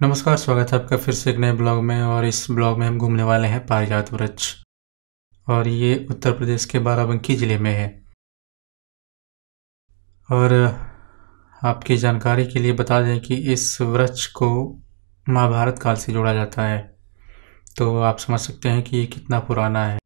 नमस्कार, स्वागत है आपका फिर से एक नए ब्लॉग में। और इस ब्लॉग में हम घूमने वाले हैं पारिजात वृक्ष। और ये उत्तर प्रदेश के बाराबंकी ज़िले में है। और आपकी जानकारी के लिए बता दें कि इस वृक्ष को महाभारत काल से जोड़ा जाता है, तो आप समझ सकते हैं कि ये कितना पुराना है।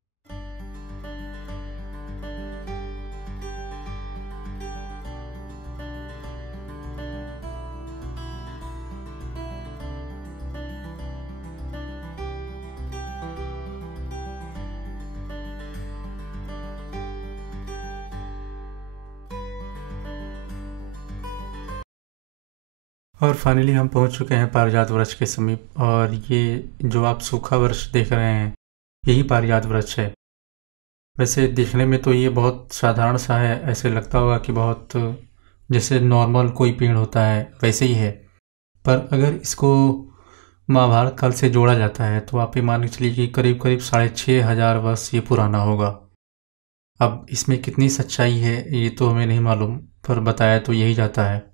और फाइनली हम पहुंच चुके हैं पारिजात वृक्ष के समीप। और ये जो आप सूखा वृक्ष देख रहे हैं, यही पारिजात वृक्ष है। वैसे देखने में तो ये बहुत साधारण सा है, ऐसे लगता होगा कि बहुत जैसे नॉर्मल कोई पेड़ होता है वैसे ही है। पर अगर इसको महाभारत काल से जोड़ा जाता है तो आप ये मान के चलिए कि करीब करीब 6500 वर्ष ये पुराना होगा। अब इसमें कितनी सच्चाई है ये तो हमें नहीं मालूम, पर बताया तो यही जाता है।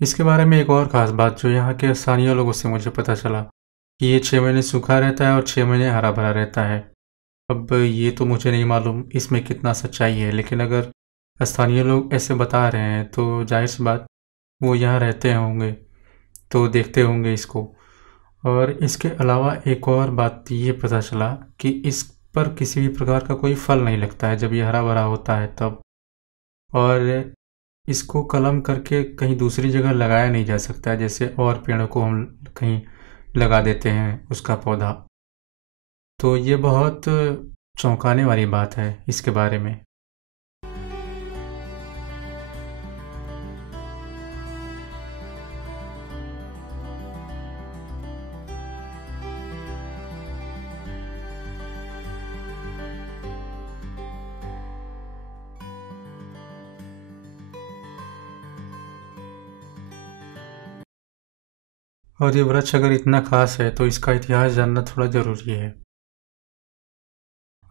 इसके बारे में एक और ख़ास बात जो यहाँ के स्थानीय लोगों से मुझे पता चला कि ये 6 महीने सूखा रहता है और 6 महीने हरा भरा रहता है। अब ये तो मुझे नहीं मालूम इसमें कितना सच्चाई है, लेकिन अगर स्थानीय लोग ऐसे बता रहे हैं तो जाहिर सी बात वो यहाँ रहते होंगे तो देखते होंगे इसको। और इसके अलावा एक और बात ये पता चला कि इस पर किसी भी प्रकार का कोई फल नहीं लगता है जब ये हरा भरा होता है तब। और इसको कलम करके कहीं दूसरी जगह लगाया नहीं जा सकता है, जैसे और पेड़ों को हम कहीं लगा देते हैं उसका पौधा। तो ये बहुत चौंकाने वाली बात है इसके बारे में। और ये वृक्ष अगर इतना खास है तो इसका इतिहास जानना थोड़ा ज़रूरी है।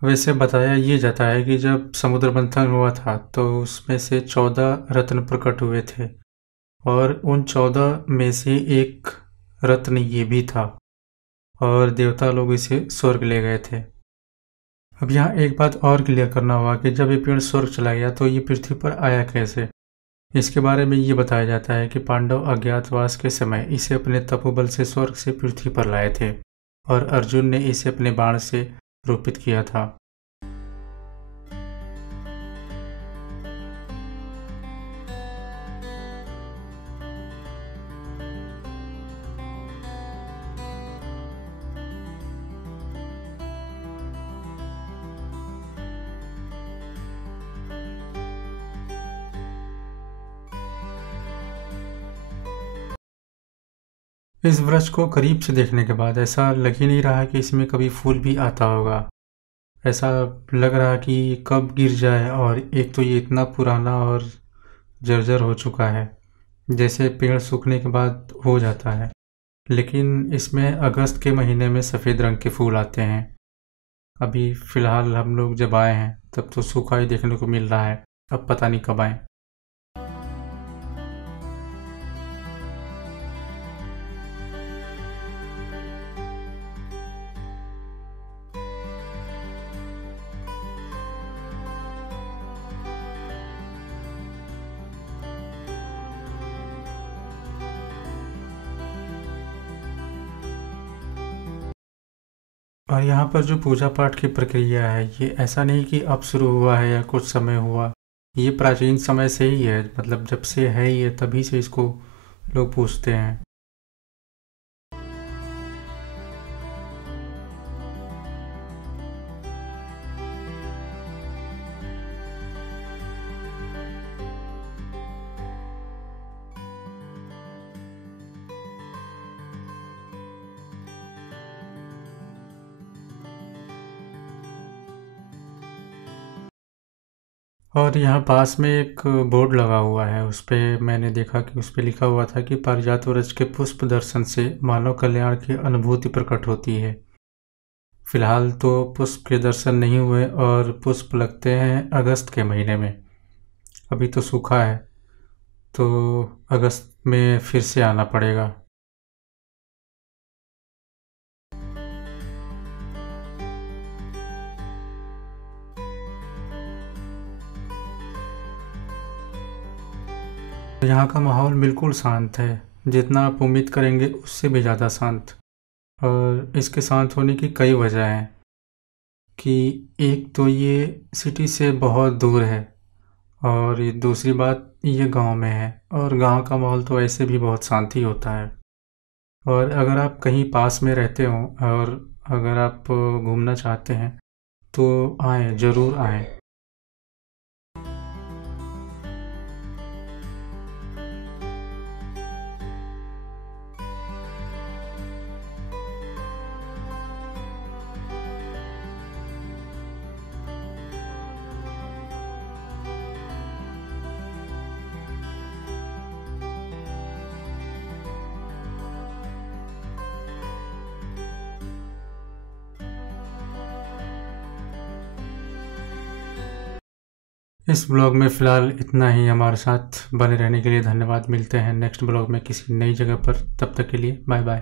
वैसे बताया ये जाता है कि जब समुद्र मंथन हुआ था तो उसमें से 14 रत्न प्रकट हुए थे, और उन 14 में से एक रत्न ये भी था, और देवता लोग इसे स्वर्ग ले गए थे। अब यहाँ एक बात और क्लियर करना होगा कि जब ये पेड़ स्वर्ग चला गया तो ये पृथ्वी पर आया कैसे। इसके बारे में ये बताया जाता है कि पांडव अज्ञातवास के समय इसे अपने तपोबल से स्वर्ग से पृथ्वी पर लाए थे, और अर्जुन ने इसे अपने बाण से रोपित किया था। इस वृक्ष को करीब से देखने के बाद ऐसा लग ही नहीं रहा कि इसमें कभी फूल भी आता होगा। ऐसा लग रहा कि कब गिर जाए। और एक तो ये इतना पुराना और जर्जर हो चुका है, जैसे पेड़ सूखने के बाद हो जाता है। लेकिन इसमें अगस्त के महीने में सफ़ेद रंग के फूल आते हैं। अभी फ़िलहाल हम लोग जब आए हैं तब तो सूखा ही देखने को मिल रहा है, अब पता नहीं कब आए। और यहाँ पर जो पूजा पाठ की प्रक्रिया है ये ऐसा नहीं कि अब शुरू हुआ है या कुछ समय हुआ, ये प्राचीन समय से ही है। मतलब जब से है ये तभी से इसको लोग पूछते हैं। और यहाँ पास में एक बोर्ड लगा हुआ है, उस पे मैंने देखा कि उस पे लिखा हुआ था कि पारिजात वृक्ष के पुष्प दर्शन से मानव कल्याण की अनुभूति प्रकट होती है। फिलहाल तो पुष्प के दर्शन नहीं हुए और पुष्प लगते हैं अगस्त के महीने में। अभी तो सूखा है, तो अगस्त में फिर से आना पड़ेगा। यहाँ का माहौल बिल्कुल शांत है, जितना आप उम्मीद करेंगे उससे भी ज़्यादा शांत। और इसके शांत होने की कई वजह हैं कि एक तो ये सिटी से बहुत दूर है, और ये दूसरी बात ये गांव में है, और गांव का माहौल तो ऐसे भी बहुत शांति होता है। और अगर आप कहीं पास में रहते हो और अगर आप घूमना चाहते हैं तो आएँ, ज़रूर आएँ। इस ब्लॉग में फ़िलहाल इतना ही। हमारे साथ बने रहने के लिए धन्यवाद। मिलते हैं नेक्स्ट ब्लॉग में किसी नई जगह पर। तब तक के लिए बाय बाय।